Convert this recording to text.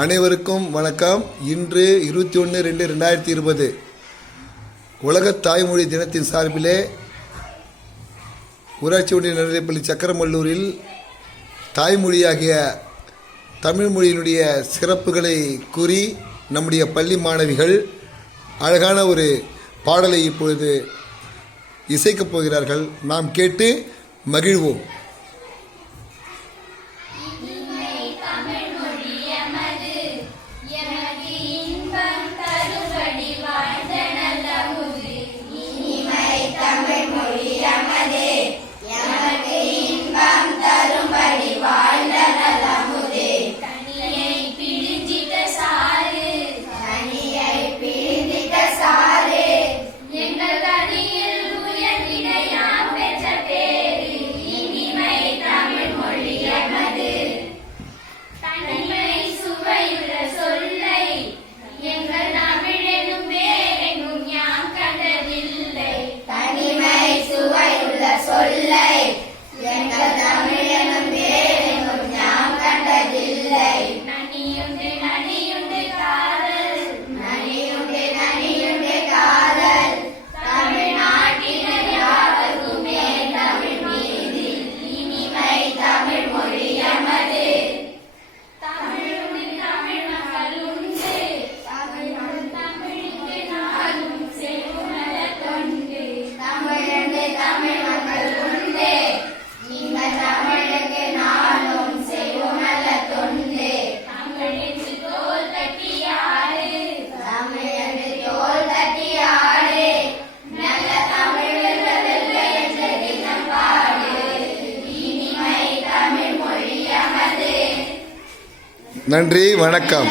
அனைவருக்கும் வணக்கம். இன்று 21/2/2020 உலக தாய்மொழி தினத்தின் சார்பிலே ஊராட்சி ஒன்றிய நடுநிலைப்பள்ளி சக்கரமல்லூரில் தாய்மொழியாகிய தமிழ் மொழியினுடைய சிறப்புகளை கூறி நம்முடைய பள்ளி மாணவிகள் அழகான ஒரு பாடலை இப்பொழுது இசைக்கப் போகிறார்கள். நாம் கேட்டு மகிழ்வோம். நன்றி, வணக்கம்.